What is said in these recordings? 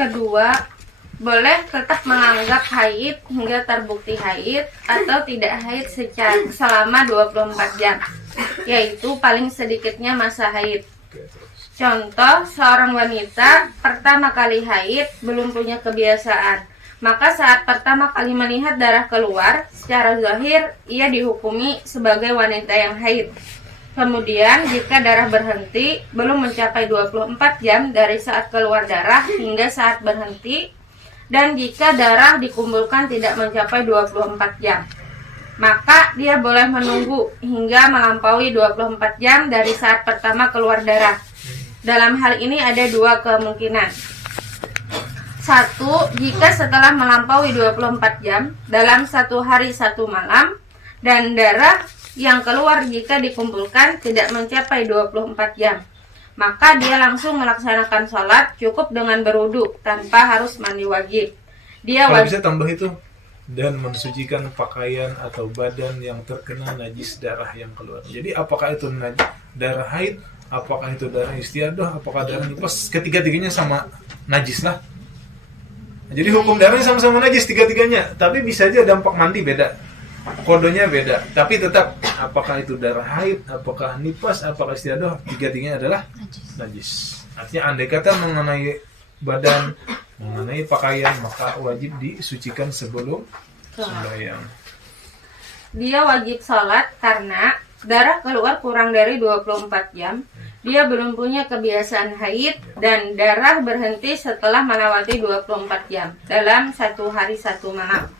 Kedua, boleh tetap menganggap haid hingga terbukti haid atau tidak haid selama 24 jam, yaitu paling sedikitnya masa haid. Contoh, seorang wanita pertama kali haid belum punya kebiasaan, maka saat pertama kali melihat darah keluar, secara zahir ia dihukumi sebagai wanita yang haid. Kemudian, jika darah berhenti belum mencapai 24 jam dari saat keluar darah hingga saat berhenti, dan jika darah dikumpulkan tidak mencapai 24 jam, maka dia boleh menunggu hingga melampaui 24 jam dari saat pertama keluar darah. Dalam hal ini ada dua kemungkinan. Satu, jika setelah melampaui 24 jam dalam satu hari satu malam, dan darah yang keluar jika dikumpulkan tidak mencapai 24 jam, maka dia langsung melaksanakan sholat cukup dengan berwudu tanpa harus mandi wajib. Dia Kalau bisa tambah itu, dan mensucikan pakaian atau badan yang terkena najis darah yang keluar. Jadi apakah itu darah haid, apakah itu darah istiadah, apakah darah nifas, ketiga-tiganya sama najis lah. Jadi hukum darahnya sama-sama najis tiga-tiganya, tapi bisa aja dampak mandi beda, kodenya beda, tapi tetap apakah itu darah haid, apakah nifas, apakah istiadah, tiga-tiganya adalah najis. Artinya andai kata mengenai badan, mengenai pakaian, maka wajib disucikan sebelum sembahyang. Dia wajib sholat karena darah keluar kurang dari 24 jam, dia belum punya kebiasaan haid, dan darah berhenti setelah melewati 24 jam dalam satu hari satu malam.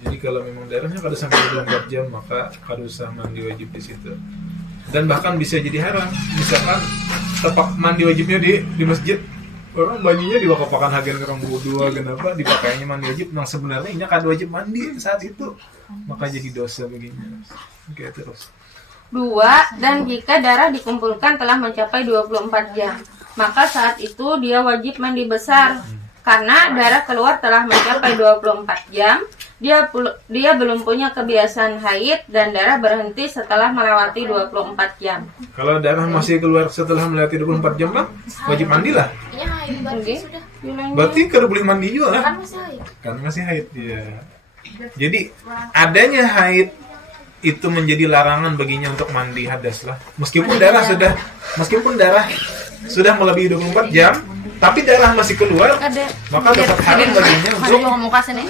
Jadi kalau memang darahnya kada sampai 24 jam, maka kada usah mandi wajib di situ. Dan bahkan bisa jadi haram. Misalkan tempat mandi wajibnya di masjid, orang mandinya di wakapakan hagen orang wudu, kenapa dipakainya mandi wajib, yang sebenarnya ini kada wajib mandi saat itu, maka jadi dosa begini. Oke, terus. Dua, dan jika darah dikumpulkan telah mencapai 24 jam, maka saat itu dia wajib mandi besar. Karena darah keluar telah mencapai 24 jam, dia belum punya kebiasaan haid, dan darah berhenti setelah melewati 24 jam. Kalau darah masih keluar setelah melewati 24 jam lah, wajib mandi lah. Iya, haid berarti sudah. Berarti kada boleh mandi juga lah. Kan masih haid. Kan masih haid, ya. Jadi adanya haid itu menjadi larangan baginya untuk mandi hadas lah. Meskipun darah sudah melebihi 24 jam, tapi darah masih keluar, maka tetap haram baginya untuk ngomong kasih nih.